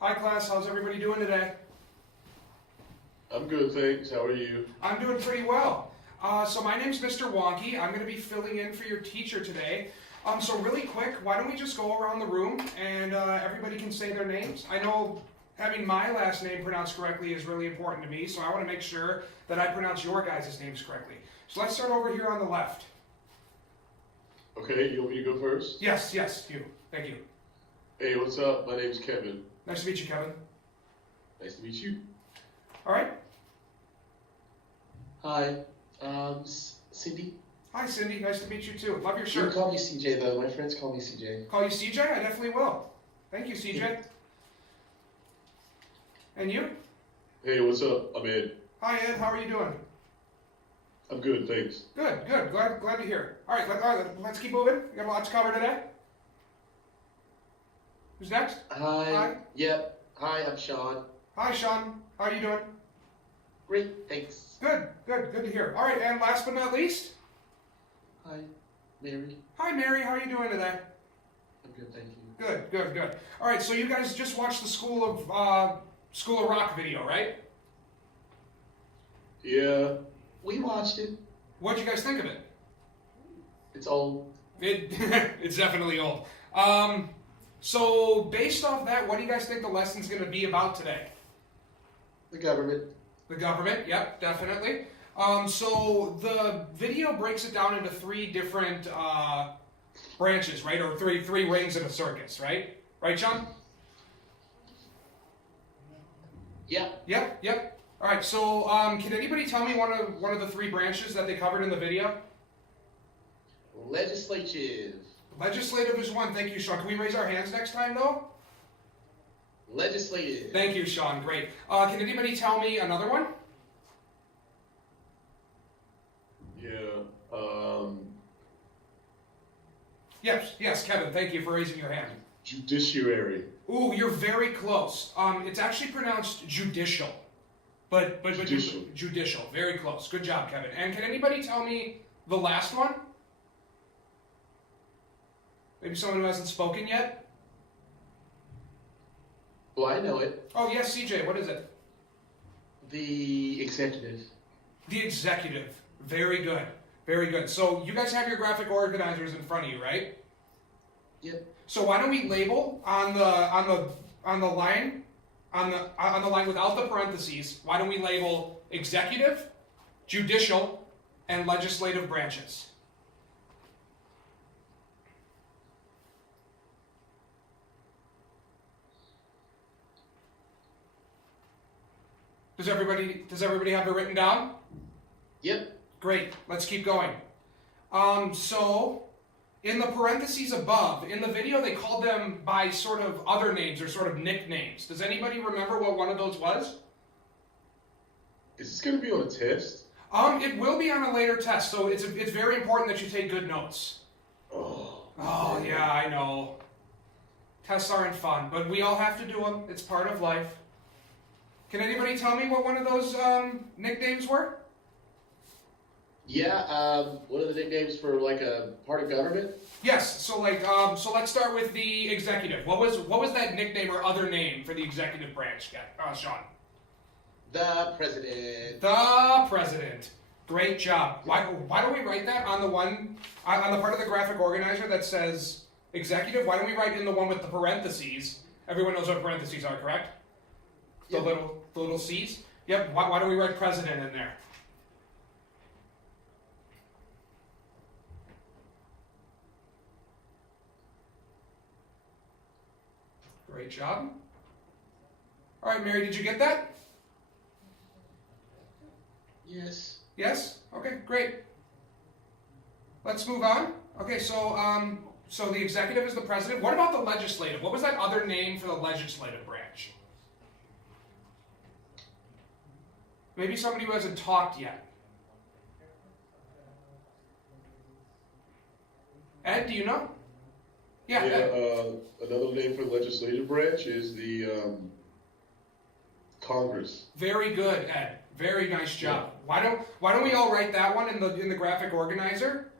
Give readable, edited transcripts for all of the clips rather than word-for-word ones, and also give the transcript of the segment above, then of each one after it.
Hi class, how's everybody doing today? I'm good, thanks. How are you? I'm doing pretty well. So my name's Mr. Wonky. I'm going to be filling in for your teacher today. So really quick, why don't we just go around the room and everybody can say their names? I know having my last name pronounced correctly is really important to me, so I want to make sure that I pronounce your guys' names correctly. So let's start over here on the left. Okay, you want me to go first? Yes, you. Thank you. Hey, what's up? My name's Kevin. Nice to meet you, Kevin. Nice to meet you. All right. Hi, Cindy. Hi, Cindy. Nice to meet you too. Love your You shirt. can call me CJ though. My friends call me CJ. Call you CJ? I definitely will. Thank you, CJ. And you? Hey, what's up? I'm Ed. Hi, Ed. How are you doing? I'm good, thanks. Good. Glad to hear. All right, let's keep moving. We got a lot to cover today. Who's next? Hi. Yep. Hi, I'm Sean. Hi, Sean. How are you doing? Great, thanks. Good to hear. All right, and last but not least, Hi, Mary. hi, Mary. How are you doing today? I'm good, thank you. Good. All right, so you guys just watched the School of Rock video, right? Yeah. We watched it. What'd you guys think of it? It's old. It's definitely old. So based off that, what do you guys think the lesson's going to be about today? The government. The government, yep, definitely. So the video breaks it down into three different branches, right? Or three rings in a circus, right? Right, John? Yeah. Yep. All right. So can anybody tell me one of the three branches that they covered in the video? Legislative. Legislative is one. Thank you, Sean. Can we raise our hands next time, though? Legislative. Thank you, Sean. Great. Can anybody tell me another one? Yeah. Yes, Kevin. Thank you for raising your hand. Judiciary. Ooh, you're very close. It's actually pronounced judicial, but Judicial. Judicial. Very close. Good job, Kevin. And can anybody tell me the last one? Maybe someone who hasn't spoken yet? Well, I know it. Oh, yes, CJ, what is it? The executive. The executive. Very good. So you guys have your graphic organizers in front of you, right? Yep. So why don't we label on the line without the parentheses, why don't we label executive, judicial, and legislative branches? Does everybody have it written down? Yep. Great. Let's keep going. So in the parentheses above, in the video they called them by sort of other names or sort of nicknames. Does anybody remember what one of those was? Is this going to be on a test? It will be on a later test, so it's very important that you take good notes. Oh yeah, I know. Tests aren't fun, but we all have to do them. It's part of life. Can anybody tell me what one of those nicknames were? Yeah, one of the nicknames for like a part of government? Yes, so let's start with the executive. What was that nickname or other name for the executive branch, Sean? The president. The president. Great job. Why don't we write that on the part of the graphic organizer that says executive? Why don't we write in the one with the parentheses? Everyone knows what parentheses are, correct? The Yep. little C's? Yep, why don't we write president in there? Great job. All right, Mary, did you get that? Yes. Yes? Okay, great. Let's move on. Okay, so the executive is the president. What about the legislative? What was that other name for the legislative branch? Maybe somebody who hasn't talked yet. Ed, do you know? Yeah, Ed. Another name for the legislative branch is the Congress. Very good, Ed. Very nice job. Yeah. Why don't we all write that one in the graphic organizer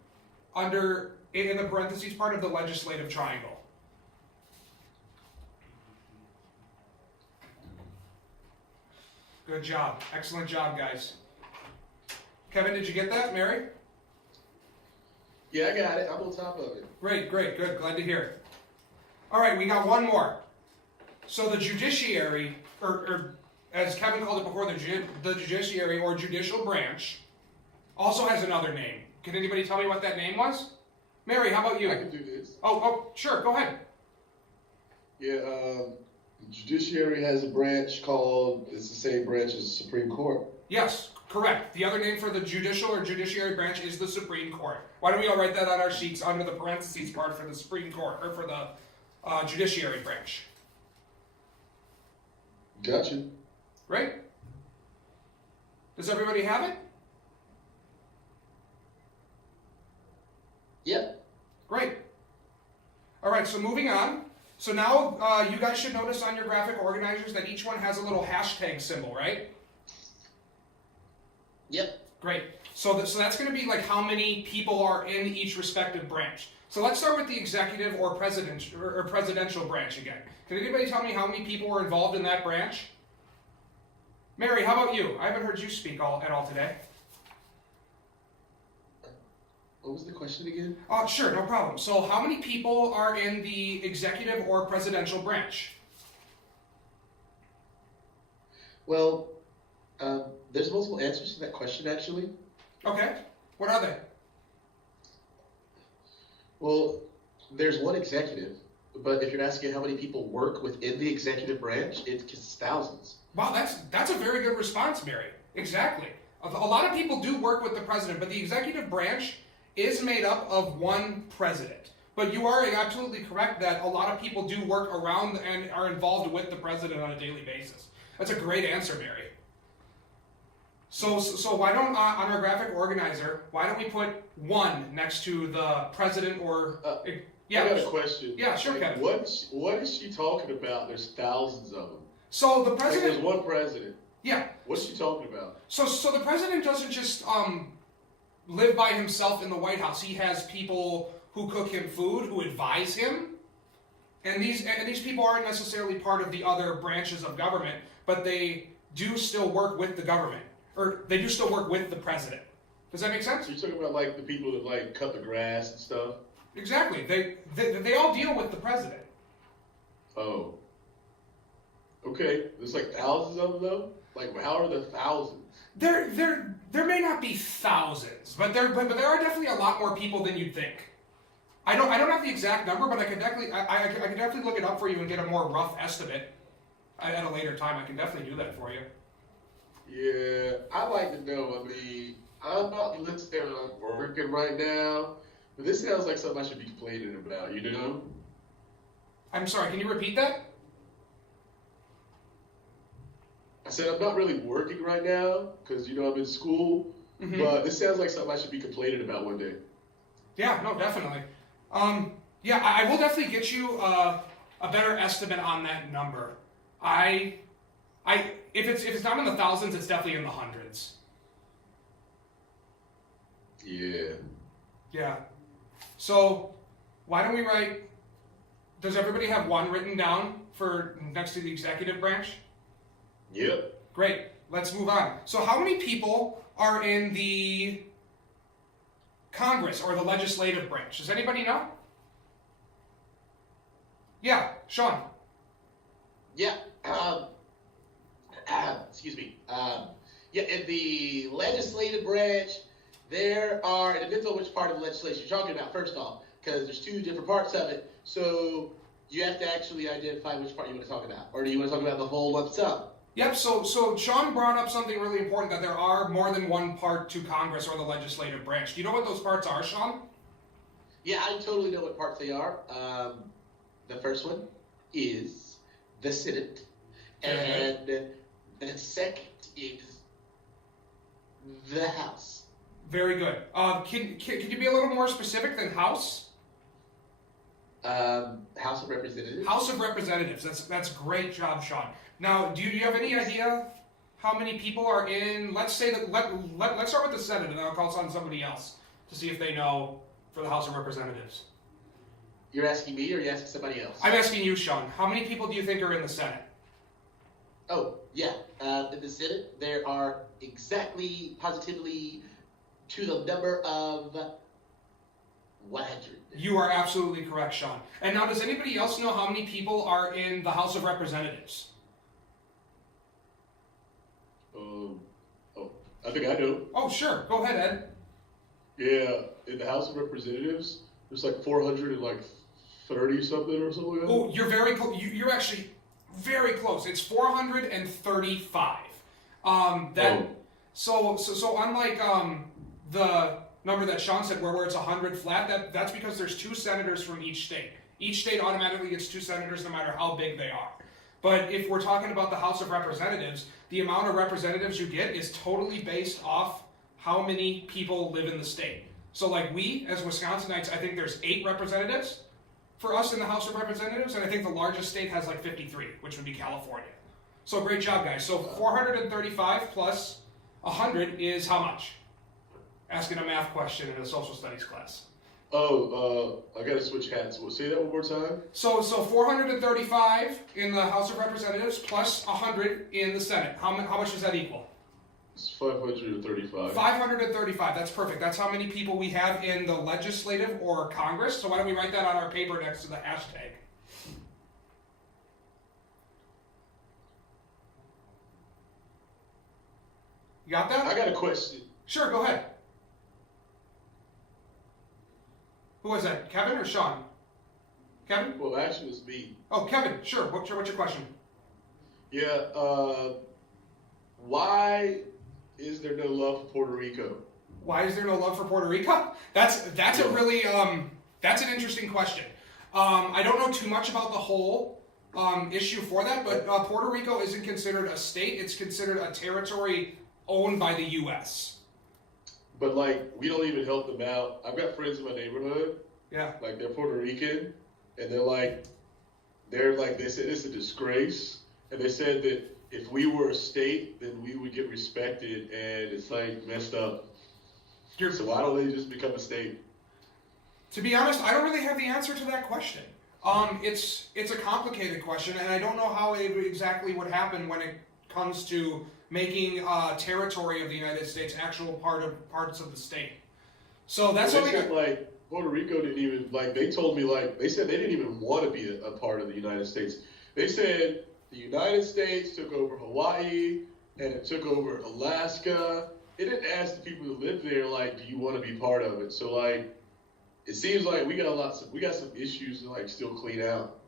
in the parentheses part of the legislative triangle? Good job. Excellent job, guys. Kevin, did you get that? Mary? Yeah, I got it. I'm on top of it. Great, great, good. Glad to hear. All right, we got one more. So the judiciary, or as Kevin called it before, the judiciary or judicial branch also has another name. Can anybody tell me what that name was? Mary, how about you? I can do this. Oh, sure, go ahead. Yeah, the judiciary has a branch called, it's the same branch as the Supreme Court. Yes, correct. The other name for the judicial or judiciary branch is the Supreme Court. Why don't we all write that on our sheets under the parentheses part for the Supreme Court, or for the judiciary branch. Gotcha. Right? Does everybody have it? Yep. Great. All right, so moving on. So now you guys should notice on your graphic organizers that each one has a little hashtag symbol, right? Yep. Great. So that's going to be like how many people are in each respective branch. So let's start with the executive or presidential branch again. Can anybody tell me how many people were involved in that branch? Mary, how about you? I haven't heard you speak at all today. What was the question again? Sure, no problem. So how many people are in the executive or presidential branch? Well, there's multiple answers to that question, actually. Okay. What are they? Well, there's one executive, but if you're asking how many people work within the executive branch, it's thousands. Wow, that's a very good response, Mary. Exactly. A lot of people do work with the president, but the executive branch is made up of one president. But you are absolutely correct that a lot of people do work around and are involved with the president on a daily basis. That's a great answer, Mary. So why don't, on our graphic organizer, why don't we put 1 next to the president or... yeah. I got a question. Yeah, sure, Kevin. What is she talking about? There's thousands of them. So the Like, president... there's one president. Yeah. What's she talking about? So the president doesn't just live by himself in the White House. He has people who cook him food, who advise him, and these people aren't necessarily part of the other branches of government, but they do still work with the government, or they do still work with the president. Does that make sense? So you're talking about like the people that like cut the grass and stuff? Exactly. They all deal with the president. Oh. Okay. There's like thousands of them though? Like how are there thousands? There may not be thousands, but there are definitely a lot more people than you'd think. I don't have the exact number, but I could definitely look it up for you and get a more rough estimate at a later time. I can definitely do that for you. Yeah, I'd like to know. I mean, I'm not necessarily working right now, but this sounds like something I should be complaining about, you know? I'm sorry, can you repeat that? I said I'm not really working right now because, you know, I'm in school, but this sounds like something I should be complaining about one day. Yeah, no, definitely. Yeah, I will definitely get you a better estimate on that number. If it's not in the thousands, it's definitely in the hundreds. Yeah. Yeah. So why don't we write? Does everybody have 1 written down for next to the executive branch? Yep. Great. Let's move on. So how many people are in the Congress or the legislative branch? Does anybody know? Yeah, Sean. Yeah. Excuse me. Yeah, in the legislative branch, there are, it depends on which part of the legislation you're talking about, first off, because there's 2 different parts of it. So you have to actually identify which part you want to talk about. Or do you want to talk about the whole lump sum? Yep, so Sean brought up something really important, that there are more than one part to Congress or the legislative branch. Do you know what those parts are, Sean? Yeah, I totally know what parts they are. The first one is the Senate. And the second is the House. Very good. Can you be a little more specific than House? House of Representatives. House of Representatives. That's great job, Sean. Now, do you have any idea how many people are in? Let's say that let's start with the Senate, and then I'll call on somebody else to see if they know for the House of Representatives. You're asking me, or are you asking somebody else? I'm asking you, Sean. How many people do you think are in the Senate? Oh, yeah. In the Senate, there are exactly, positively, to the number of 100. You are absolutely correct, Sean. And now, does anybody else know how many people are in the House of Representatives? Oh, I think I know. Oh, sure. Go ahead, Ed. Yeah, in the House of Representatives, there's like 430 something or something like that. Oh, you're very close. You're actually very close. It's 435. So unlike the number that Sean said, where it's 100 flat, that's because there's 2 senators from each state. Each state automatically gets 2 senators, no matter how big they are. But if we're talking about the House of Representatives, the amount of representatives you get is totally based off how many people live in the state. So like we, as Wisconsinites, I think there's 8 representatives for us in the House of Representatives, and I think the largest state has like 53, which would be California. So great job, guys. So 435 plus 100 is how much? Asking a math question in a social studies class. I gotta switch hats. Say that one more time. So 435 in the House of Representatives plus 100 in the Senate. How much does that equal? It's 535. 535, that's perfect. That's how many people we have in the legislative or Congress. So why don't we write that on our paper next to the hashtag? You got that? I got a question. Sure, go ahead. Who was that, Kevin or Sean? Kevin? Well, actually, it's me. Oh, Kevin, sure. What's your question? Yeah, why is there no love for Puerto Rico? Why is there no love for Puerto Rico? That's a really that's an interesting question. I don't know too much about the whole issue for that, but Puerto Rico isn't considered a state. It's considered a territory owned by the U.S. But like, we don't even help them out. I've got friends in my neighborhood. Yeah. Like, they're Puerto Rican, and they said it's a disgrace, and they said that if we were a state, then we would get respected, and it's like messed up. So why don't they just become a state? To be honest, I don't really have the answer to that question. It's a complicated question, and I don't know how it exactly would happen when it comes to making territory of the United States actual parts of the state. So that's they something said, like, Puerto Rico didn't even, like, they told me, like, they said they didn't even want to be a part of the United States. They said the United States took over Hawaii, and it took over Alaska. It didn't ask the people who live there, like, do you want to be part of it? So, like, it seems like we got some issues to, like, still clean out.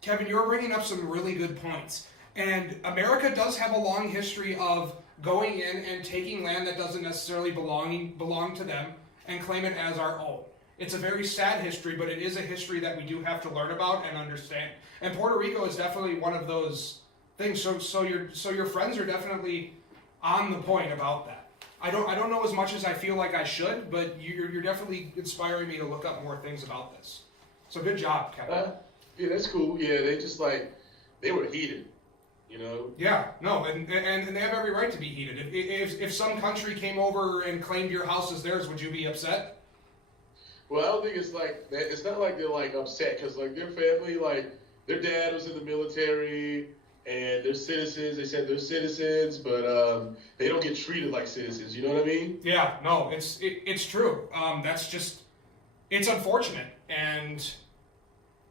Kevin, you're bringing up some really good points. And America does have a long history of going in and taking land that doesn't necessarily belong to them and claim it as our own. It's a very sad history, but it is a history that we do have to learn about and understand. And Puerto Rico is definitely one of those things. So your friends are definitely on the point about that. I don't know as much as I feel like I should, but you're definitely inspiring me to look up more things about this. So good job, Kevin. Yeah, that's cool. Yeah, they were heated. You know? Yeah, no, and they have every right to be heated. If some country came over and claimed your house as theirs, would you be upset? Well, I don't think it's like that. It's not like they're like upset because like their family, like their dad was in the military and they're citizens. They said they're citizens, but they don't get treated like citizens. You know what I mean? Yeah, no, it's true. That's just it's unfortunate, and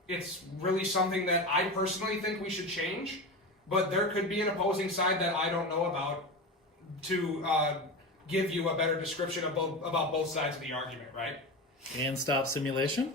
it's really something that I personally think we should change. But there could be an opposing side that I don't know about to give you a better description about both sides of the argument, right? And stop simulation?